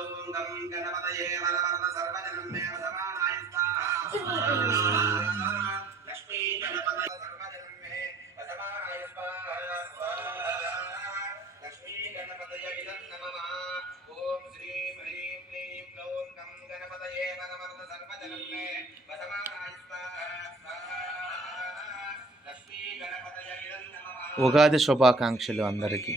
ॐ गं गणपतये वरवरद सर्वजनं मे वसमानाय स्वाहा लक्ष्मी गणपतये सर्वजनं मे वसमानाय स्वाहा लक्ष्मी गणपतये इदं नमः ॐ श्रीं ह्रीं क्लीं ग्लौं गं गणपतये वरवरद सर्वजनं मे वसमानाय स्वाहा लक्ष्मी गणपतये इदं नमः ఉగాది శుభాకాంక్షలు అందరికీ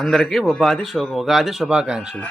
అందరికీ ఉపాధి శుభ ఉగాది శుభాకాంక్షలు.